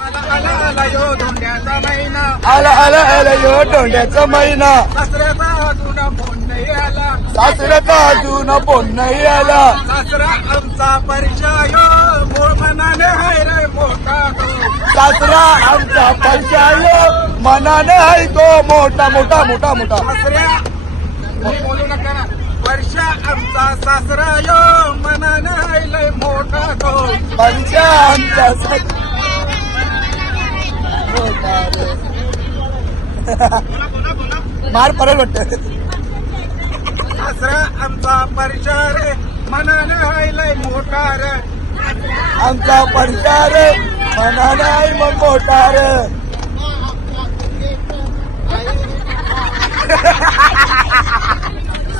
आला आला यो धोंड्याचा महिना, आला आला आला यो धोंड्याचा महिना, सासऱ्याचा अजून फोन नाही आला, सासऱ्याचा अजून फोन नाही आला, सासरा आमचा परिचय मूळ मनाने हाय रे मोठा तो, सासरा आमचा परिचय मनाने आहे तो मोठा मोठा मोठा मोठा. सासऱ्या बोलू नका ना, वर्षा आमचा सासरा यो मनाने हाय लय मोठा तो, परिचय आमचा मोठा रे. मार परत वाटत. सासरा आमचा परिचय रे मनाने हाय लय मोठा रे, आमचा परिचय रे मनाने आहे मग मोठा रे.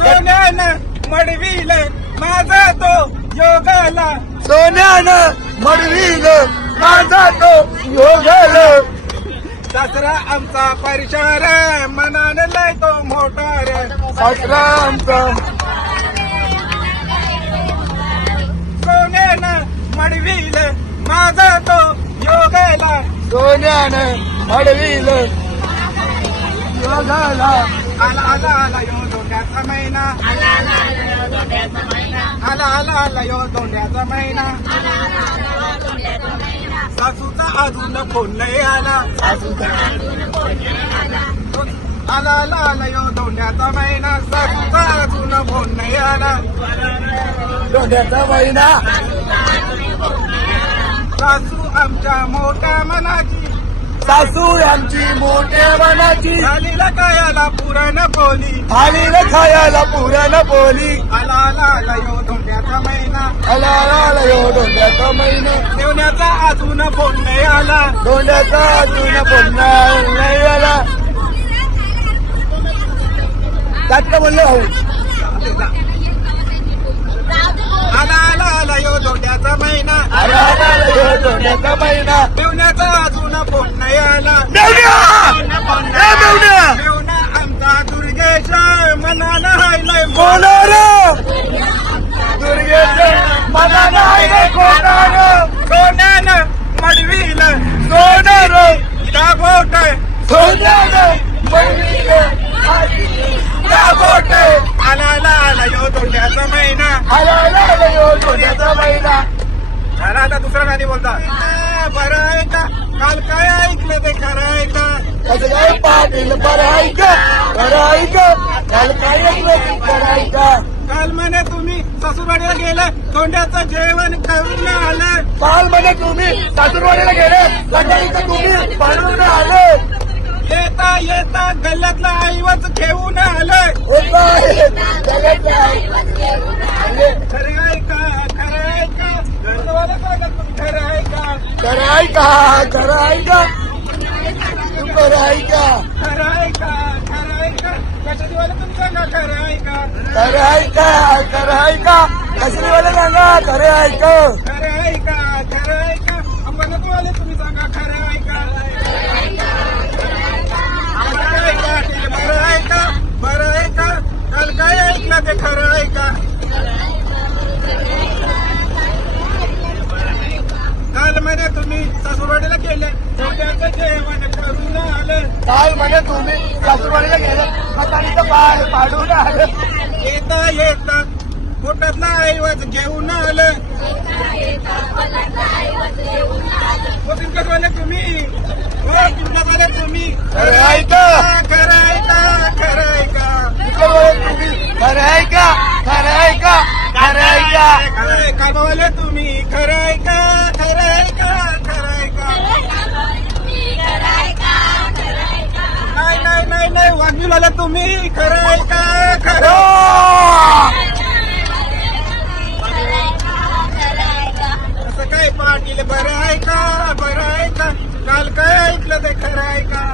सोन्यानं मडविले माझा तो योगाला, सोन्यानं मडविल माझा तो योगल, सासरा आमचा परिचय रे मनाने लय तो मोठा रे, सासरा आमचा सोन्यानं मडविले माझा तो योगाला, सोन्यानं मडविल योगाला. आला आला आला यो धोंड्याचा महिना, आला आला आला यो धोंड्याचा महिना, सासूचा अजून फोन नाही आला, आला आला आला यो धोंड्याचा महिना, सासूचा अजून फोन नाही आला, धोंड्याचा महिना, सासू आमच्या मोठ्या मनाची, सासू आमची मोठ्या मनाची, झालीला कायाला पुरण बोली, थालीला खायला पुरण बोली, आला आला आला यो धोंड्याचा महिना, आला आला आला यो धोंड्याचा महिना, देवण्याचा अजून फोन नाही आला, धोंड्याचा अजून फोन नाही आला. त्यात बोललो भाऊ. आला आला आला यो धोंड्याचा महिना, आला आला आला यो धोंड्याचा महिना, देवण्याचा अजून फोन नाही आला, मेवण्या ए मेवण्या देवना आमचा दुर्गेश मनानं हायलय कोणार दुर्गेचं मनानं आहे रे कोणार, सोन्यानं मडविल सोनार दाबोट, सोन्यानं मडविल दाबोट, आला आला आला यो धोंड्याचा महिना, आला आला आला यो धोंड्याचा महिना. झाला आता दुसरा गाणी बोलता, बरं आहे का काल काय ऐकलं ते खरं आहे का, कसं काय पाटील बरं आहे का, बरं आहे का, काल काय ऐकलं की बरं आहे का, काल म्हणे तुम्ही सासूरवाडीला गेलं धोंड्याचं जेवण करून आलं, काल म्हणे तुम्ही सासूरवाडीला गेले संध्याकाळी तुम्ही बनवून आले, येता येता गल्ल्यातला ऐवज घेऊन आलं, होता आहे जगातला आहे. खरं आहे का खरं आहे का, घरवाला सांगा तुम्ही खरं आहे का, खरं आहे का, खरं आहे का, तू खरं आहे का, खरं आहे का खरं आहे का, कशाची वाला तुम्ही सांगा खरं आहे का, खरं आहे का, खरं आहे का, कसली वाला सांगा खरं आहे का, खरं आहे का खरं आहे का, अंबरनाथवाले तुम्ही सांगा खरं आहे का, खरं आहे का, बरं आहे का बरं आहे का, काल काय ऐकलं ते खरं आहे का, काल म्हणे तुम्ही सासूरवाडीला गेले धोंड्याचं जेवण करून आलं, काल म्हणे तुम्ही सासूरवाडीला गेले मतानीचं पाड पाडून आलं, येता येता पोटातला ऐवज घेऊन आलं, हो तिकडे तुम्ही, हो तिकडे तुम्ही, खरं आहे का, खरं आहे का खरं आहे का, तुम्ही खरं आहे का, खरं आहे का, खरं आहे का, काय कामावाले तुम्ही खरं आहे का खरं आहे का खरं आहे का, नाही नाही नाही नाही वाजवीला तुम्ही खरं आहे का खरं, असं काय पाटील बरं आहे का बरं आहे का, काल काय ऐकलं ते खरं आहे का,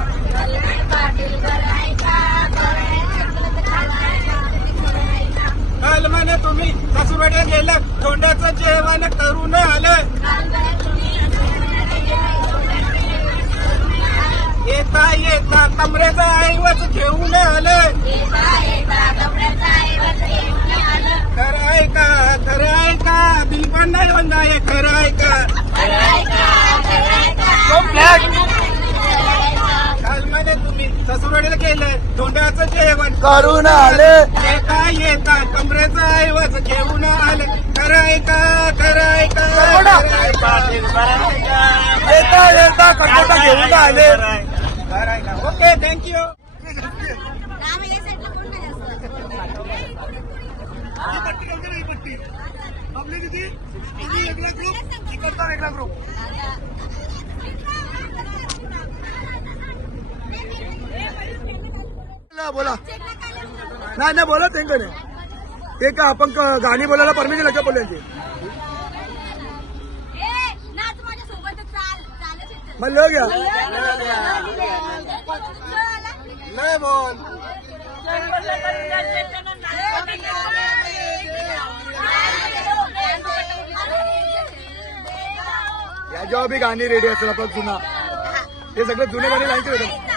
काल म्हणे तुम्ही सासूरवाडीला गेलं धोंड्याचं जेवण करून आलं, येता येता कमरेचा ऐवज घेऊन आलं, खरं आहे का दिल पण नाही म्हणता खरं आहे का, मी ससुरवाडीला केलंय धोंड्याचं जेवण करून आले येता कमरेचं ऐवज घेऊन आले करायचा येता येता कटोटा घेऊन आले. करायला. Okay thank you. वेगळा ग्रुप बोला नाही बोला त्यांकडे ते का आपण गाणी बोलायला परमिशन लागतं बोलायची मग लो घ्या नाही बोल या जेव्हा बी गाणी रेडी असेल आपला जुना हे सगळे जुने गाणी लाईन होतं.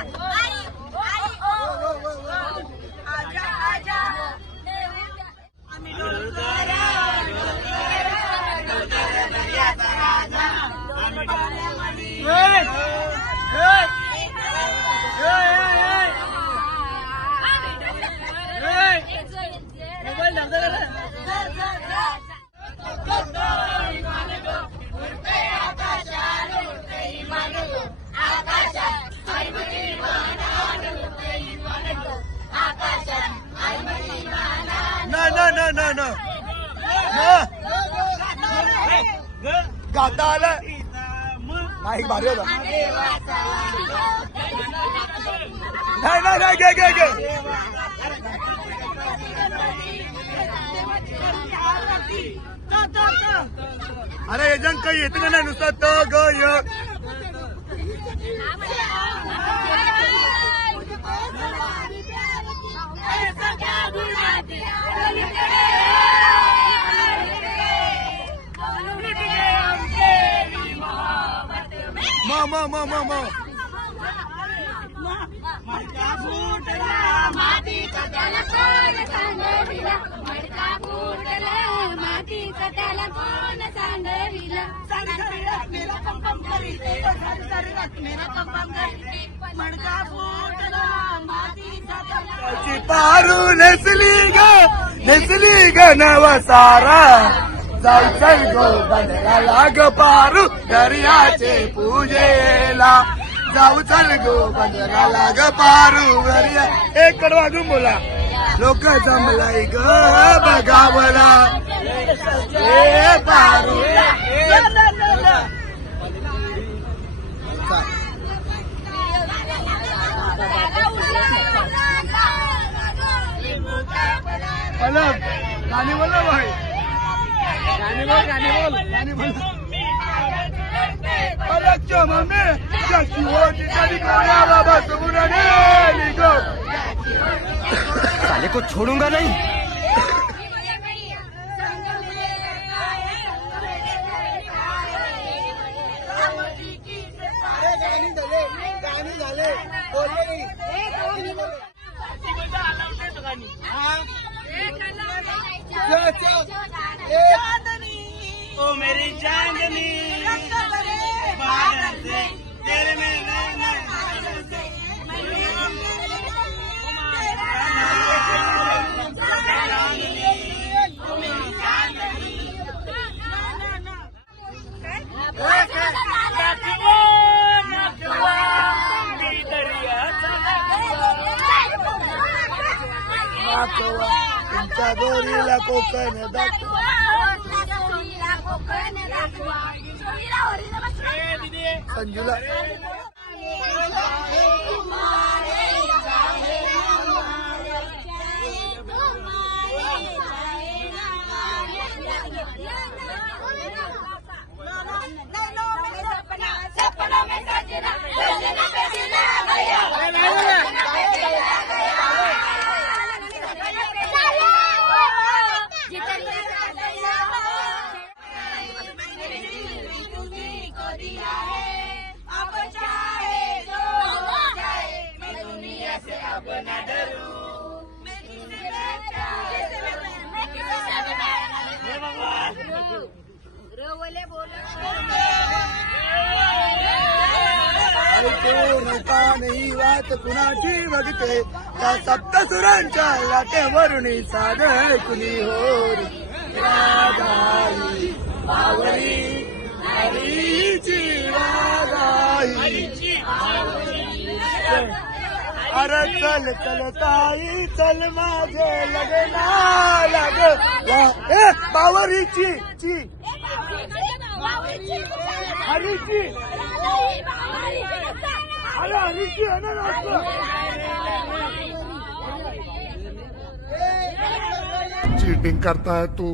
गाता आलं नाही भारी होता नाही घे अरे एजंट काही येत नाही नुसतं त ग य पारू नेसली ग नवा सारा जाऊ चल गो बंदराला ग पारू दर्याचे पूजेला जाऊ चल गो बंदराला ग पारू दर्या एक कड वाजून बोला लोक जमलाय ग बघावला ए पारू अलग गाणी बोल ना भाई गाणी बोल अलगच्या मम्मी चाची होती कधी कोणाला बसवून नेली गो साले को छोड़ूंगा नहीं. गाणी झाले बोलले ओ मेरी चांदनी बादल से तेरे में तुमच्या दोरीला कोकण संजूला ऐकून का नाही वाट कुणाची बघते त्या सप्तसुरांच्या लाटेवरून साध कुणी होरी रागाई बावरी हरीची रागाई अरे चल चल ताई चल माझे लग्ना लाग बावरीची ची हरीची अरे हरीची आहे ना चीटिंग करता है तू.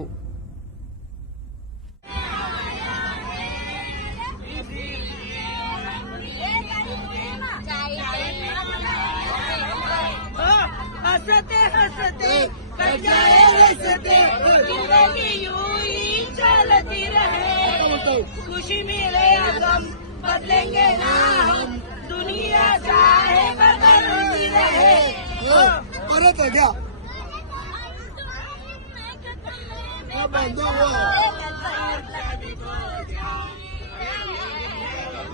हंसते हंसते कट जाए हंसते जिंदगी यूं ही चलती रहे खुशी मिले या गम बदलेंगे ना हम दुनिया चाहे बदलती रहे. परत घ्या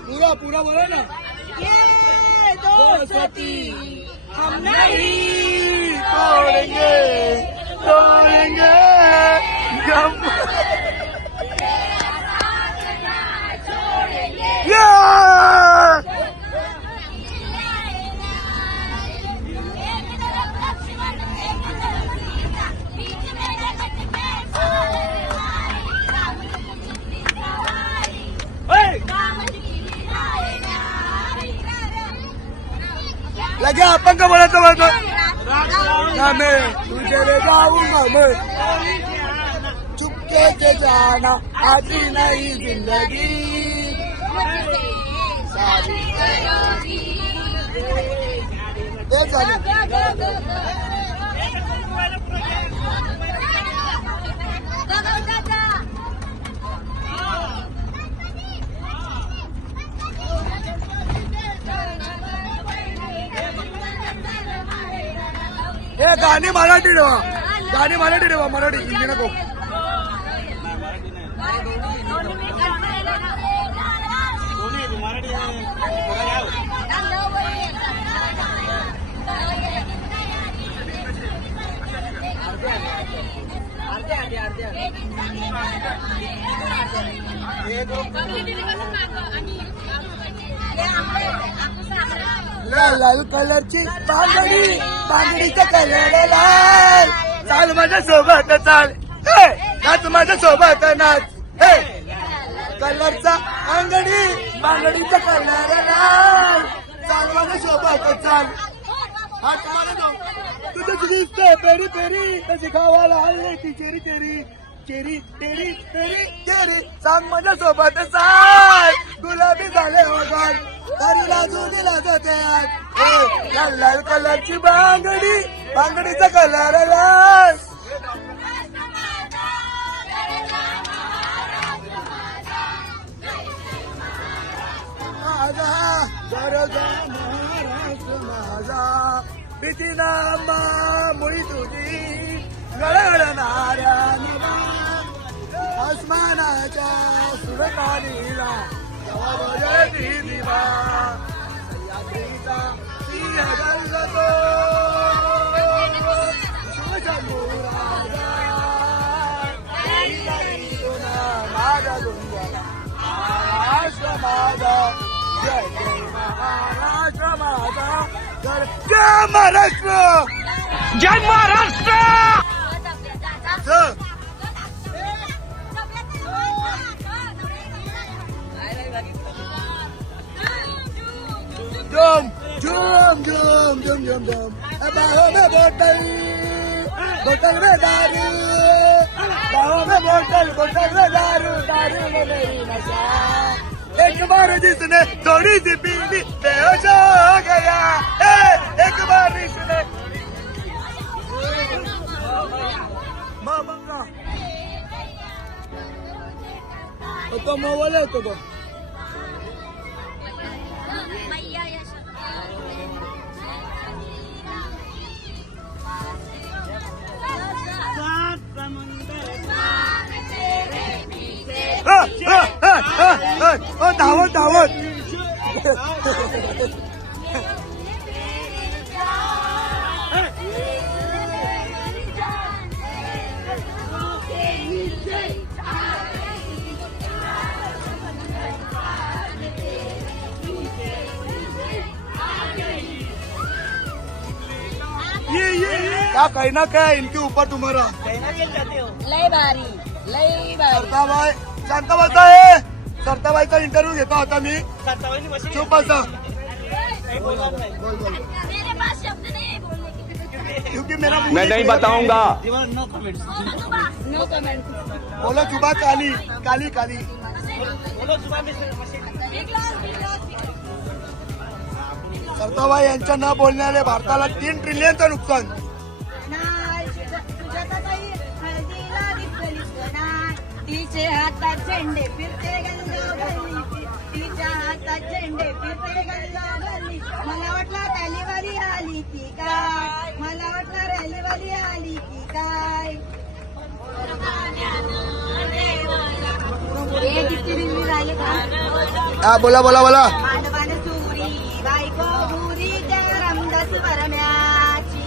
पूरा पूरा बोला ना. ये दोस्ती हम नहीं तोड़ेंगे तोड़ेंगे गम लगे आपण का बोलायचं बोलतो ना मैं तुझे ले जाऊंगा मैं चुपके से जाना आती नहीं जिंदगी हे गाणी मराठी ठेवा गाणी मराठी ठेवा मराठी हिंदी नको. लाल कलरची बांगडी बांगडीचा कलर लाल चाल माझ्या सोबत चाल नाच माझ्या सोबत नाच हे कलरचा बांगडी बांगडीचा कलर लाल चाल माझ्या सोबत चाल. हा तुम्हाला जाऊ तुझं दिसतंय पेरी पेरी त्याची गावाला आले ती चेरी चेरी चेरी तेरी तेरी चेरी सांग माझ्या सोबत चाल गुलाबी झाले वगैरे दारीला जुनी लागते लाल लाल कलरची बांगडी बांगडीचा कलर लाल. माझा गरजा महाराष्ट्र माझा भीती नामा मुळी तुझी गळगळणाऱ्या निवा आसमानाच्या सुरकालीला दिवा यात्रेचा सिंह गल्लतो शिवशंभूराजा माझा दुंगला महाराष्ट्र माझा जय जय महाराष्ट्र माझा जय महाराष्ट्र जय Maharashtra. Jom, jom, jom, jom, jom, jom. Baho में बोतल, बोतल में दारू. बाहों में बोतल, बोतल में दारू, दारू में मेरी नशा. एक बार जिसने थोड़ी सी पी ली, बेहोश हो गया. एक बार जिसने मामा का तो मोबाईल होतो तो. धावत धावत क्या कहना क्या है इनके ऊपर तुम्हारा? लय भारी लय भारी. सरताबाई शांत बसा है. सरताबाईचा इंटरव्ह्यू घेतो आता मी. चुप बसा. मेरे पास शब्द नहीं है बोलने के. क्योंकि मेरा मैं नहीं बताऊंगा. No comment. बोलो जुबा काली काली काली. सरताबाई यांच्या न बोलण्याने भारताला 3 ट्रिलियनचं नुकसान. हळदीला दिसलीस नाय. तिचे हातात झेंडे फिरते गल्लोगल्ली. तिच्या हातात झेंडे फिरते गल्लोगल्ली. मला वाटलं रॅलीवाली आली की काय. मला वाटलं रॅलीवाली आली की काय. हे किती रिलीज आले का. हा बोला बोला बोला. मानवान चुरी बायको बुरी त्या रामदास परम्याची.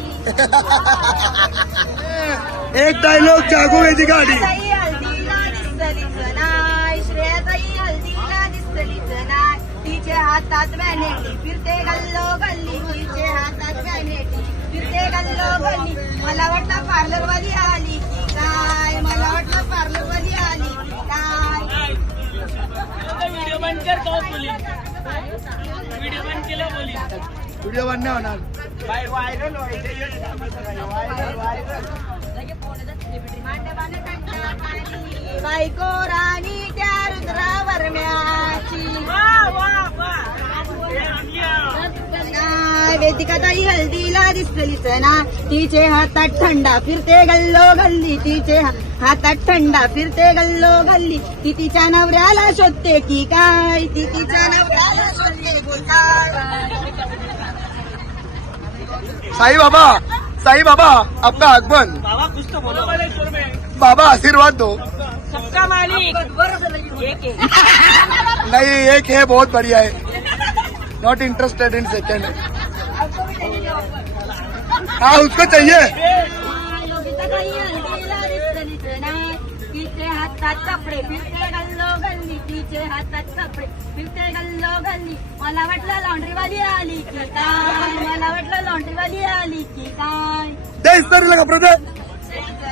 एक डायलॉग जागो वेदिका आली. श्रेयाताई हल्दीला दिसलीच नाय. श्रेयाताई हल्दीला दिसलीच नाय. तिचे हातात वॅनेटी फिरते गल्लो गल्ली. तिचे हातात वॅनेटी फिरते गल्लो गल्ली. मला वाटलं पार्लरवाली आली की काय. मला वाटलं पार्लरवाली आली की काय. व्हिडिओ बंद कर तो बोली. व्हिडिओ बंद केला बोली. व्हिडिओ बंद नाही होणार. बायको राणी त्या रुद्रावर म्याची. वेदिकाताई हल्दीला दिसलीच ना. तिचे हातात थंडा फिरते गल्लो गल्ली. तिचे हातात थंडा फिरते गल्लो गल्ली. ती तिच्या नवऱ्याला शोधते की काय. ती तिच्या नवऱ्याला शोधते की काय. साई बाबा आपका आगमन. बाबा कुछ तो बोलो. बाबा आशीर्वाद दो. सबका मालिक एक है. नहीं एक है बहुत बढ़िया है. Not interested in second. हाँ उसको चाहिए. योगिताताई हल्दीला दिसलीच नाय. तिचे हातात कपडे फिरते गल्लो गल्ली. तिचे हातात कपडे फिरते गल्लो गल्ली. मला वाटलं लॉन्ड्रीवाली आली की काय. मला वाटलं लॉन्ड्रीवाली आली की काय. दे इस्तारीला कपडे दे.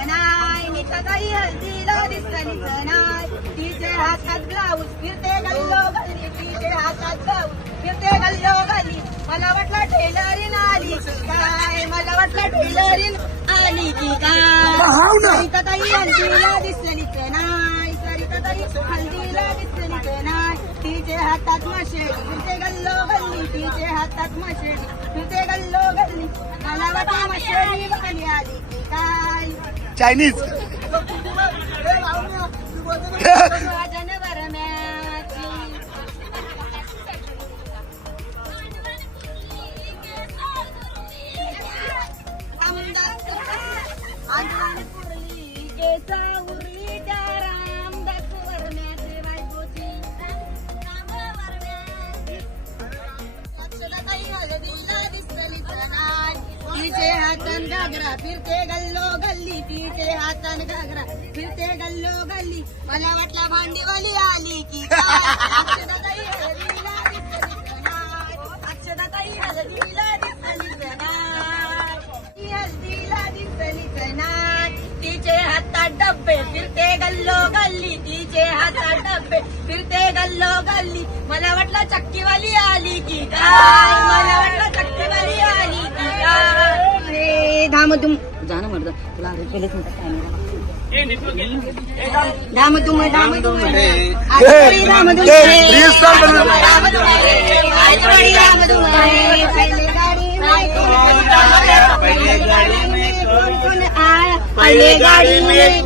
नाय. नीताताई हल्दीला दिसलीच नाय. तिचे हातात ब्लाऊज फिरते गल्लो गल्ली. तिचे हातात ब्लाऊज फिरते गल्लो गल्ली. मला वाटलं टेलरीन आली की काय. मला वाटलं टेलरीन आली की काय. हाव ना. सरिताताई हल्दीला दिसलीच नाय. सरिताताई हल्दीला दिसलीच नाय. तिचे हातात मशेडी फिरते गल्लो गल्ली. तिचे हातात मशेडी फिरते गल्लो गल्ली. मला वाटलं मशेडी वाली आली की काय. चायनीज. वाजन बरम्याची. आंधळाने पुरली केसा उरली त्या रामदास वरम्याचे बायकोची. अक्षताताई हळदीला दिसलीच नाय. तिचे हातन घागरा फिरते गल्लो गल्ली. तिचे हातन घागरा फिरते गल्लो गल्ली. मला वाटलं भांडीवाली आली की काय. अक्षताताई हळदीला दिसलीच नाय. अक्षताताई हळदीला दिसलीच नाय. ती हळदीला दिसलीच नाय. तिचे हातात डब्बे फिरते गल्लो गल्ली. तिचे हातात डब्बे फिरते गल्लो गल्ली. मला वाटलं चक्कीवाली आली की काय. मला वाटलं चक्कीवाली आली की काय. हे धामधूम जाणं म्हणतं तुला पहिलेच म्हणतात. धामधूम धामधूम आजवाडी धामधूम आजवाडी धामधूम. पहिले गाडी में कौन आया. पहले गाड़ी में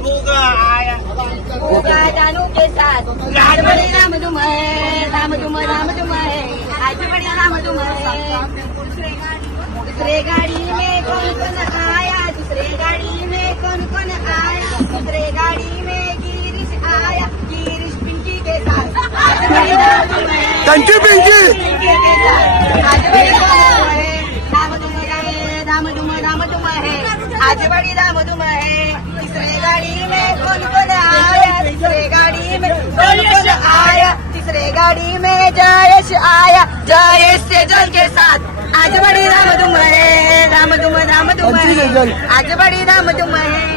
होगा जानू के साथ. आज बड़ी धामधूम है. धामधूम धामधूम है. आज बड़ी धामधूम है. दूसरे गाड़ी में कौन कौन आया. दूसरे गाड़ी में कौन कौन आया. दूसरे गाड़ी में गिरीश आया. गिरीश पिंकी के साथ. आज बड़ी धामधूम है. थँक्यू पिंकी. के साथ आज बड़ी धाम धूम है आज बड़ी धाम धूम है तीसरे गाड़ी में कौन कौन आया तीसरे गाड़ी में कौन कौन आया तीसरे गाड़ी में जयेश आया जयेश सेजल के साथ आज बड़ी धाम धूम है धाम धूम है आज बड़ी धाम धूम है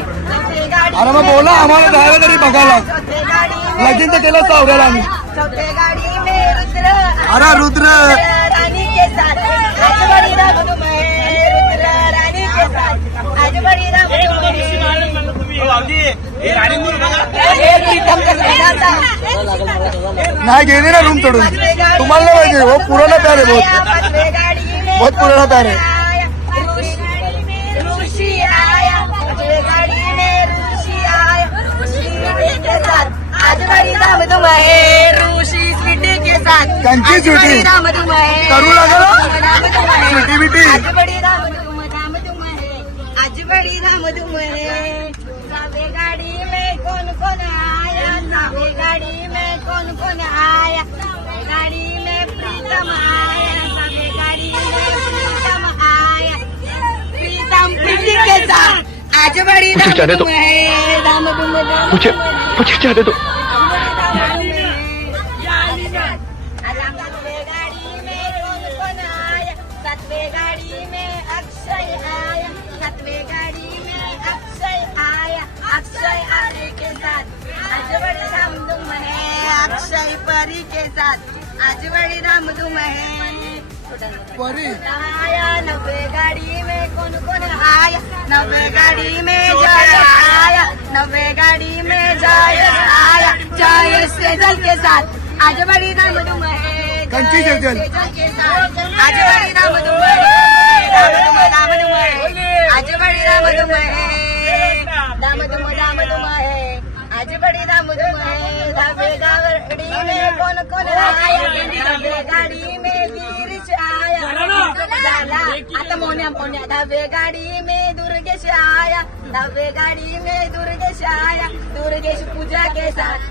अरे मग बोला आम्हाला जायला तरी बघायला लगीन तर केलं सावऱ्याला आम्ही चौथे गाड़ी में रुद्र अरे रुद्र रानी के साथ आज बड़ी धाम धूम है रुद्र रानी के साथ आज बड़ी धाम धूम नाही गेली ना रूम तोडून तुम्हाला नाही पाहिजे हो पुराना प्यार आहे बहुत पुराना प्यार है ऋषि आया गाड़ी में ऋषि आया ऋषि के साथ आज बड़ी धाम धूम है ऋषि स्वीटी के साथ कंची आज स्वीटी? बड़ी धाम धूम है करू लागलो? धाम धूम है स्वीटी बिटी? आज बड़ी धाम धूम है आज बड़ी धाम धूम है सावे गाड़ी में कौन कौन आया सावे गाड़ी में कौन कौन आया सावे गाड़ी में प्रीतम आया सावे गाड़ी में प्रीतम आया प्रीतम प्रीति के साथ आज बड़ी धाम धूम है धाम धूम मुझे जाने दो सातवें गाड़ी में अक्षय आया सातवें गाड़ी में अक्षय आया अक्षय आने के साथ आज बड़ी धाम धूम है अक्षय परी के साथ आज बड़ी धाम धूम है परी आया नब्बे गाड़ी में कौन कौन आया नब्बे गाड़ी में जय आया नब्बे गाड़ी में जय आया जय सेजल के साथ आज बड़ी धाम धूम है कंची सेजल? के साथ आज बड़ी धाम धूम है धाम धूम है आज बड़ी धाम धूम है धाम धूम है आज बड़ी धाम धूम है धाबे गाड़ी में कौन कौन आया धाबे गाड़ी में गिरीश आया झाला आता मोन्या धाबे गाड़ी में दुर्गेश आया धाबे गाड़ी में दुर्गेश आया दुर्गेश पूजा के साथ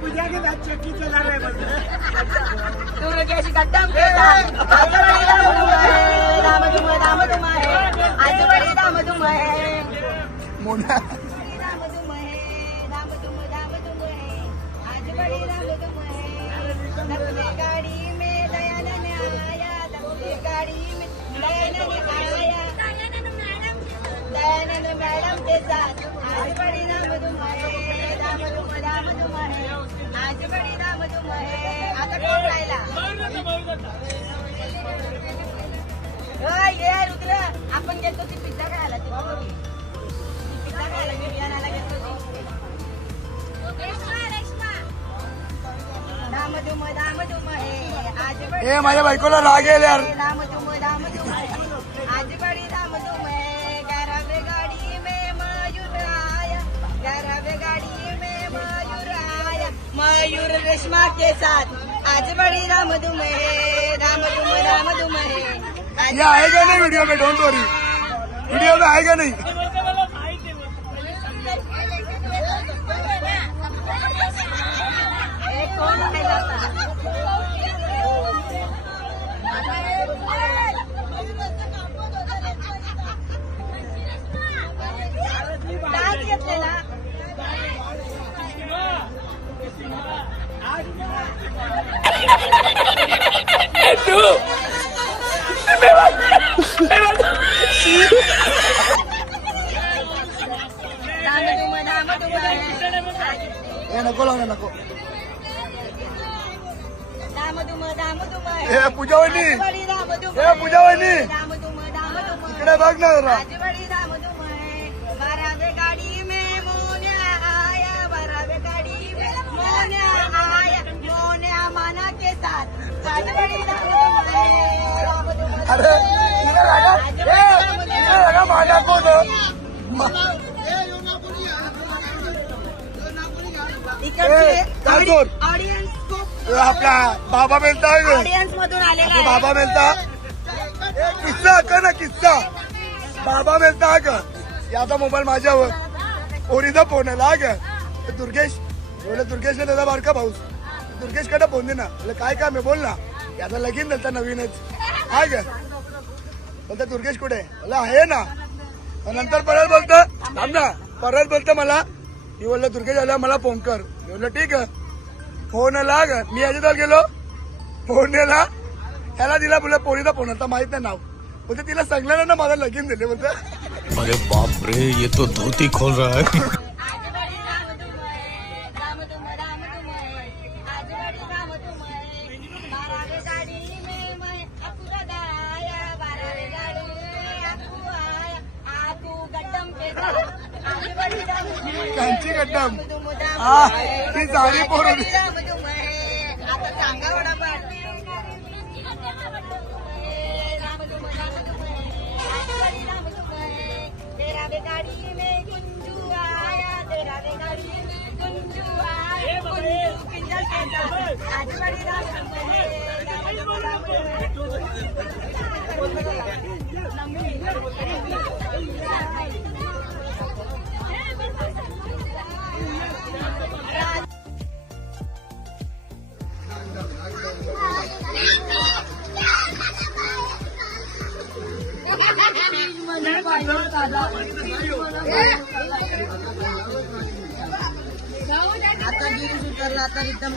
पूजा के साथ चक्की चला रहे दुर्गेश गड्डम के साथ आज बड़ी धाम धूम है आज बड़ी धाम धूम है मोना धाम धूम है धाम धूम है आज बड़ी धाम धूम है नब्बे गाड़ी में दयानंद आया नब्बे गाड़ी में दयानंद आया दयानंद मैडम के साथ आज बड़ी धाम धूम है धाम धूम है आज बड़ी धाम धूम है आता कोण राहिला ये रुद्र आपण घेतो ती पिझ्झा खायला पिझ्झा खायला बिर्याणाला घेतो धाम धूम है आज बड़ी ए माझ्या बायकोला राग येईल यार धाम धूम है आज बड़ी धाम धूम है 11वीं गाड़ी में मयूर आया 11वीं गाड़ी में मयूर आया मयूर रेशमा के साथ आज बड़ी धाम धूम है धाम धूम है आज ये आएगा नहीं वीडियो में डोंट वरी वीडियो में आएगा नहीं एक कौन है लाता डान्स घेतलेला धाम धूम ए नको लावणार नको धाम धूम ए पूजा वहिनी बड़ी धाम धूम ए पूजा वहिनी धाम धूम इकडे बघ ना जरा आज बड़ी धाम धूम है 12वीं गाड़ी में मोन्या आया 12वीं गाड़ी में मोन्या आया मोन्या माना के साथ आज बड़ी धाम धूम है धाम धूम अरे तिला रागा तिला रागा माझ्या कोण इकडचे ऑडियन्स खूप आपला बाबा मिळता ऑडियन्स मधून आलेला आहे बाबा मिळता किस्सा का ना किस्सा बाबा मिळता का याचा मोबाईल माझ्यावर ओरीचा फोन आहे लाग दुर्गेश बोले दुर्गेशने त्याचा बारका भाऊ दुर्गेशकडे फोन दे ना. म्हटलं काय काम आहे बोल ना. याचा लगीन झालं नवीनच आहे का. बोलता दुर्गेश कुठे. मला आहे ना. नंतर परत बोलतो थांब ना. परत बोलतो मला मी बोललो दुर्गेश आला मला फोन कर. मी बोललो ठीक आहे. फोन लाग. मी याच्यात गेलो. फोन दिला त्याला दिला. बोलला पोरीचा फोन होता माहित नाही नाव. बोलते तिला सांगलं ना माझं लगीन दिले बोलतो. अरे बाप रे ये तो धोती खोल रहा है. त्यांची गड्डम ती साडी पोरं आता सांगा वडापाव तेरा बेगाड़ी में गुंजू आया तेरा बेगाड़ी में गुंजू आया आज बड़ी आता गिरी उतरला आता रिटर्न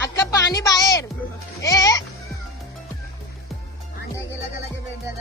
अक्का पाणी बाहेर अंडा गेला का लगे बेंड्या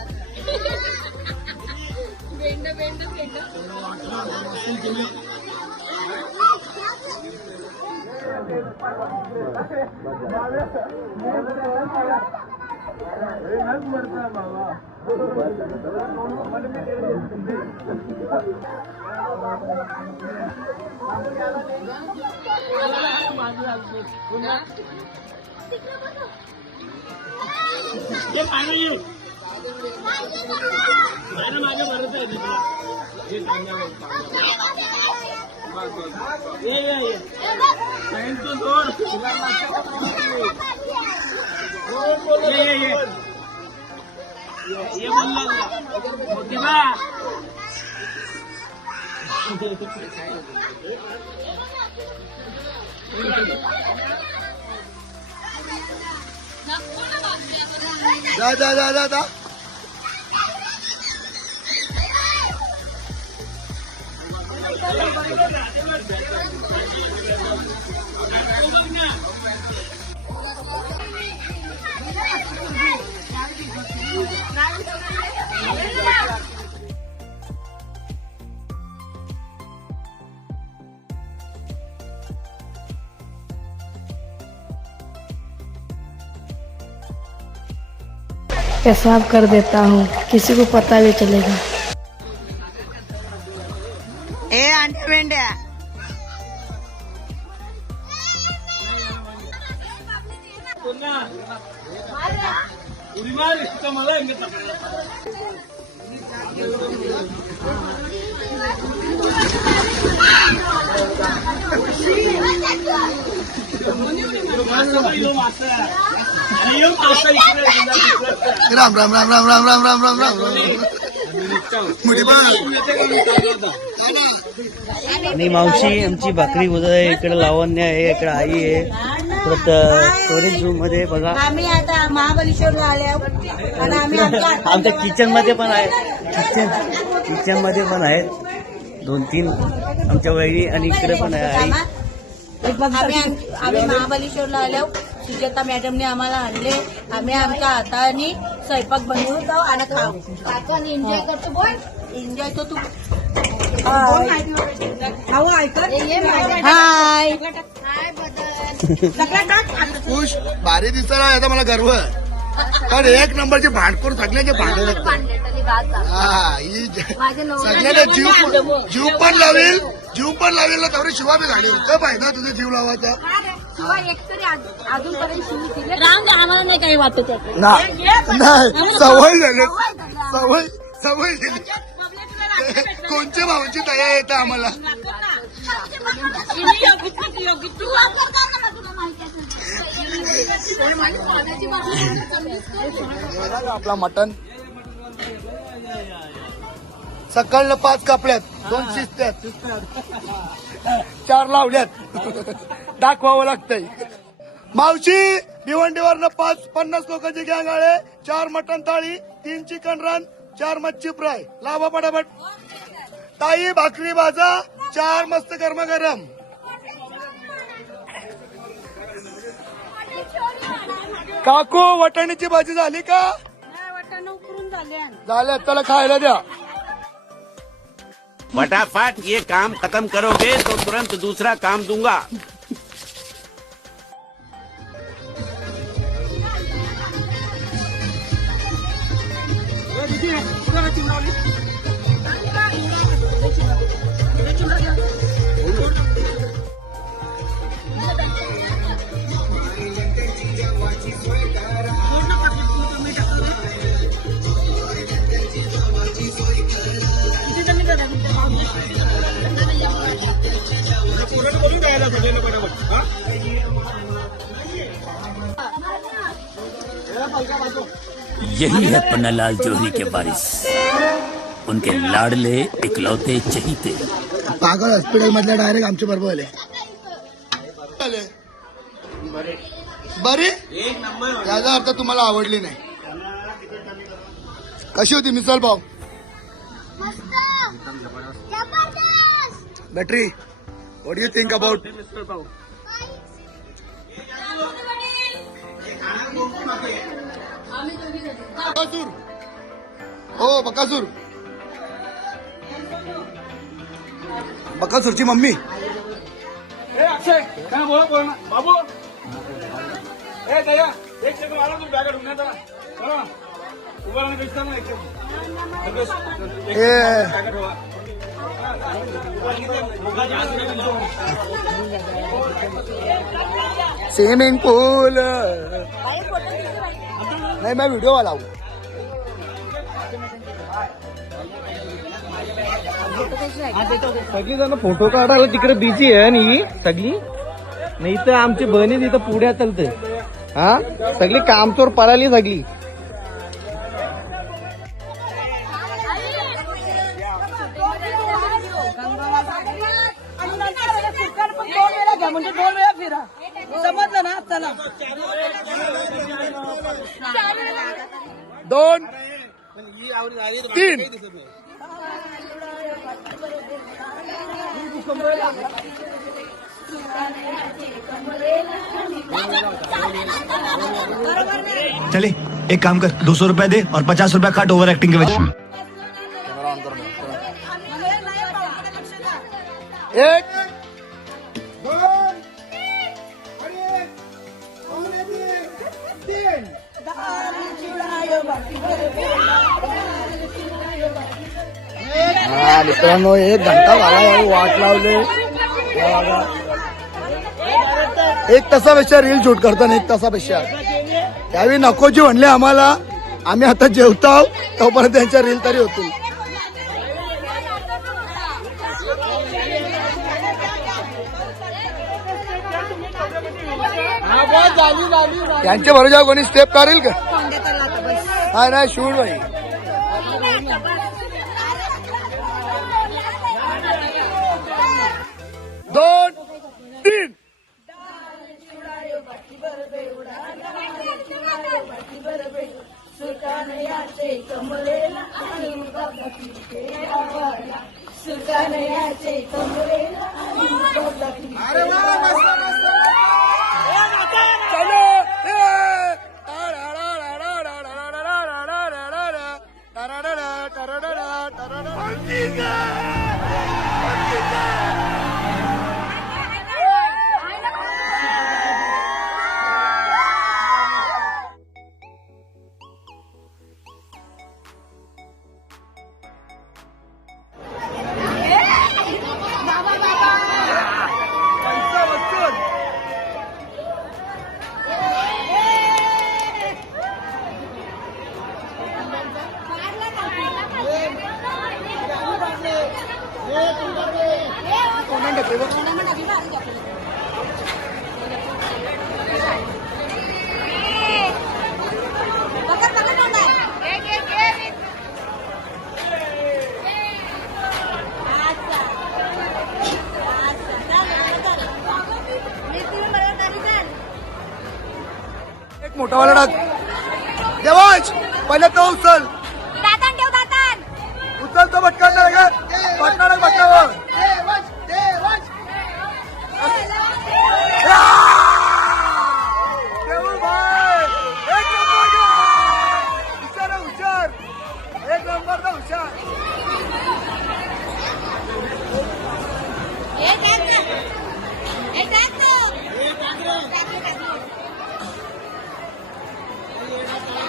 ये पाणी येऊ माझ्या भरत आहे ये बोलला जा जा जा जा जा. पेशाब कर देता हूँ किसी को पता भी चलेगा. ए अंड्या बेंड्या उडी मार मला राम राम राम राम राम राम राम राम राम आणि मावशी आमची भाकरी होत आहे. इकडे लावण्य आहे इकडे आई आहे. परत स्टोरेज रूम मध्ये बघा आम्ही आता महाबळेश्वरला आले आहोत आणि आम्ही आमच्या किचन मध्ये पण आहे. किचन मध्ये पण आहेत 2-3 आमच्या वहिनी आणि इकडे पण आहे आई. आम्ही महाबळेश्वरला आलो. सुजाता मॅडमने आम्हाला आणले. आम्ही आमच्या हाताने स्वयंपाक बनवून जाऊ आणि खाऊ. आपण एन्जॉय करतो. बोल एन्जॉय तो तू हाय खुश भारी दिसला याचा मला गर्व आहे. पण एक नंबरचे भांडखोर सगळ्याचे भांडे लागतात. हा ही सगळ्याला जीव पण लावेल ना तेवढी शिवा बी झाली. कप आहे ना तुझा जीव लावायचा. आम्हाला नाही काही वाटत. नाही सवय झाली. सवय झाली. कोणत्या भावाची दया येतं आम्हाला. आपला मटन सकाळनं 5 कापल्यात, 2 शिस्त्यात, 4 लावल्यात. दाखवावं लागतंय. मावशी भिवंडीवरनं 50 लोकांची गँग आले. 4 मटण थाळी, 3 चिकन रन, 4 मच्छी फ्राय. लावा पटापट. ताई भाकरी भाजा, 4 मस्त गरमागरम. काकू वटाण्याची भाजी झाली का? झाल्या, त्याला खायला द्या. फटाफट ये काम खत्म करोगे तो तुरंत दूसरा काम दूंगा. यही है पन्नालाल जोहरी के वारिस, उनके लाडले इकलौते चहीते. पागल हॉस्पिटल मधल्या डायरेक्ट आमच्या बरोबर आले. बरे याचा अर्थ तुम्हाला आवडली नाही. कशी होती misal pav? Battery, what do you think about? Bakasur, हो बकासूर, बकासूरची मम्मी. अक्षय काय बोला ना बाबू. दया एक सेकंड आला तुम्ही बॅगा ढुकण्यात चला ना. उभा राहून दिसता ना एकदम. स्विमिंग पूल नाही, मैं व्हिडिओ वाला हूँ. सगळी जण फोटो काढायला तिकडे बिझी आहे आणि सगळी नाही तर आमची बहिणी तिथं पुढ्या चालते. हा सगळी कामचोर पळाली सगळी. म्हणजे 2 वेळा फिरा, समजलं ना. चला 2 3 चले एक काम कर, 200 रुपया दे और 50 रुपया काट ओवर एक्टिंग के वजह. 1 2 3 मित्रांनो 1 घंटा झाला वाट लावले. 1 तासापेक्षा रील शूट करताना 1 तासापेक्षा. त्यावेळी नकोची म्हणले आम्हाला. आम्ही आता जेवतो तोपर्यंत त्यांच्या रील तरी होतील. त्यांच्या बरोबर कोणी स्टेप करेल का? नाही शूट भाई. 2 3 अरे वा मस्त मस्त. चलो. मोठावाला टाक. देवांश पहिला तो उचल. दातान ठेव दातान. उचल तो पटकन लगेच. पटकन पटकावर. देऊ भाई एक नंबर का हुशार आहे, हुशार. एक नंबर का हुशार. हे टाक ना. हे टाक ना.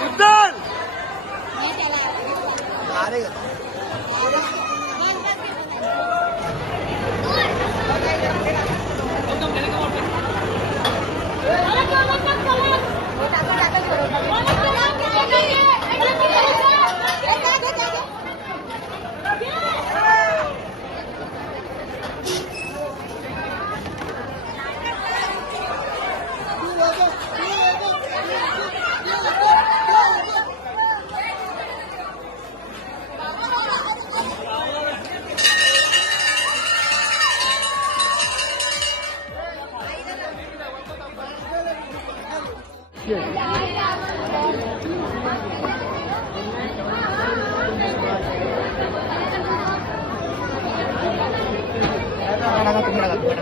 उचल. हे त्याला. अरे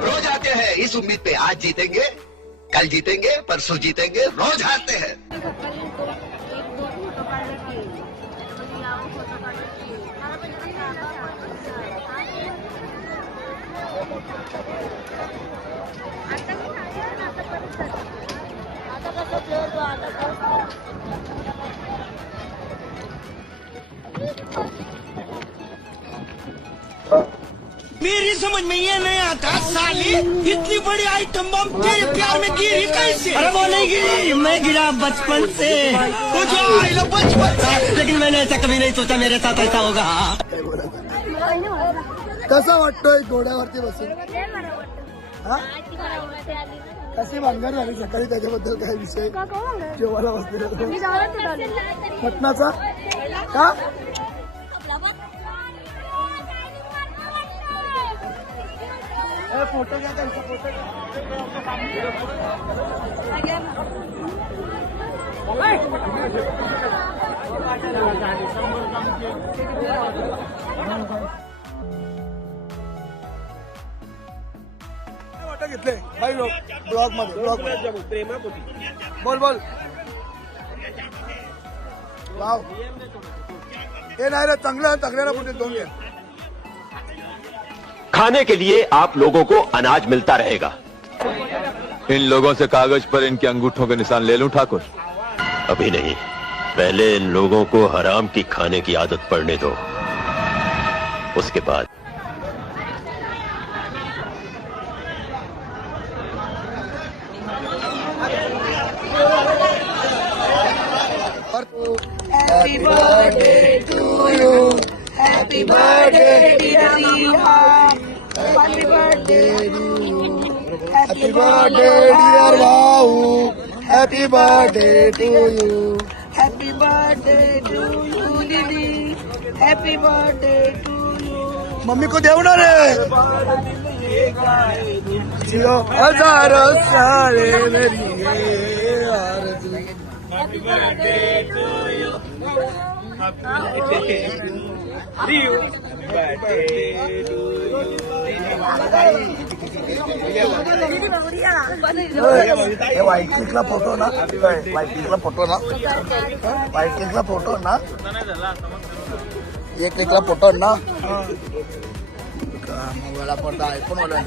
रोज आते हैं इस उम्मीद पे आज जीतेंगे, कल जीतेंगे, परसों जीतेंगे, रोज हारते हैं. मेरी समझ में ये नहीं आता साली, इतनी बड़ी आइटम बम तेरे प्यार में गिरी कैसे? अरे वो नहीं गिरी, मैं गिरा बचपन से. तो जो आई लो बचपन से, लेकिन मैंने ऐसा कभी नहीं सोचा मेरे साथ ऐसा होगा. कसा वाटतोय घोड्यावरती बसून? हा? कशी भानगड झाली सकाळी त्याच्याबद्दल काय विषय? जेवायला बसलेला मटणाचा का? फोटो घ्या त्यांचा, फोटो वाटा घेतले भाई ब्लॉग मध्ये बोल बोल. वाव हे नाही रे चांगलं चांगल्याला कुठे दोन घ्या. खाने के लिए आप लोगों को अनाज मिलता रहेगा. इन लोगों से कागज पर इनके अंगूठों के निशान ले लूं ठाकुर? अभी नहीं, पहले इन लोगों को हराम की खाने की आदत पड़ने दो, उसके बाद. Happy birthday to you. Happy birthday dear Riha. Happy birthday to you. Happy birthday dear Bahu. Happy birthday to you. Happy birthday to you Lily. Happy birthday to you. Mummy को देऊ ना रे. जियो हजारों सारे मेरी आरज़ू. Happy birthday to you. Happy birthday to you. White केकला photo ना, white केकला photo ना, white केकला फोटो ना, एक केकला फोटो ना. मोबाईल आपण आयफोन वाला